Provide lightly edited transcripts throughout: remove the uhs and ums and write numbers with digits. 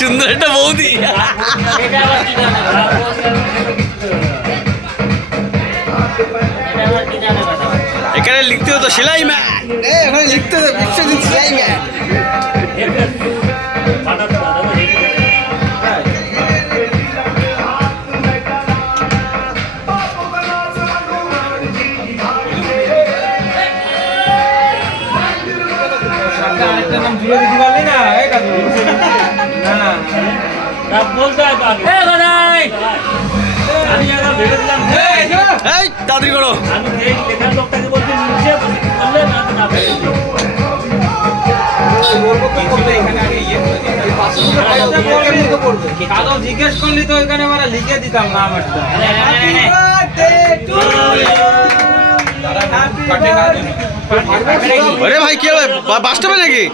সুন্দর একটা বৌদি। এখানে লিখতে হতো সেলাই ম্যান, এখানে লিখতে হতো বিশ্বজিৎ সেলাই ম্যান। তাড়াতাড়ি করো। জিজ্ঞেস করলি তো ওইখানে আমরা লিখে দিতাম না আমারটা। আরে ভাই কি হবে, বাসটা হবে নাকি?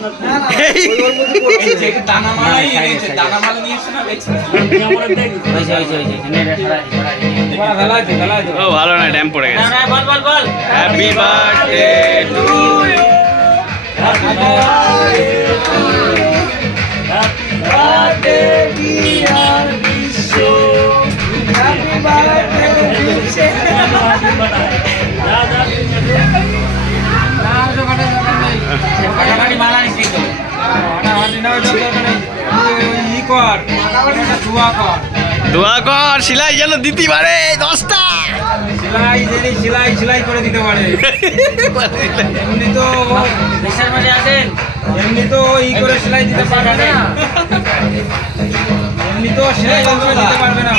ও ভালো না, ড্যাম পড়ে গেছে। Happy birthday to you. দোয়া কর সেলাই যেন দিতে পারে 10টা সেলাই করে দিতে পারে। এমনি তো দেশের মাঝে আছেন, এমনি তো ই করে সেলাই দিতে পারবে না, এমনি তো সেলাই দিতে পারবে না।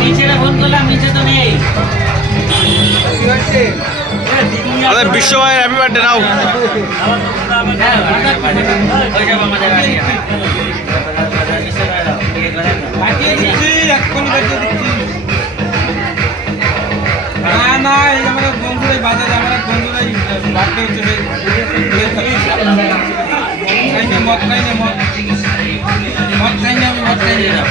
নিচে ফোন করলাম, নিচে তো নেই। আমাদের বিশ্ব ভাইয়ের হ্যাপি বার্থডে নাও। না এই আমাদের বন্ধুরাই বাজারে, আমাদের বন্ধুরাই বাড়তে হচ্ছে মদ খাই না, মদ খাই না, আমি মদ খাই না।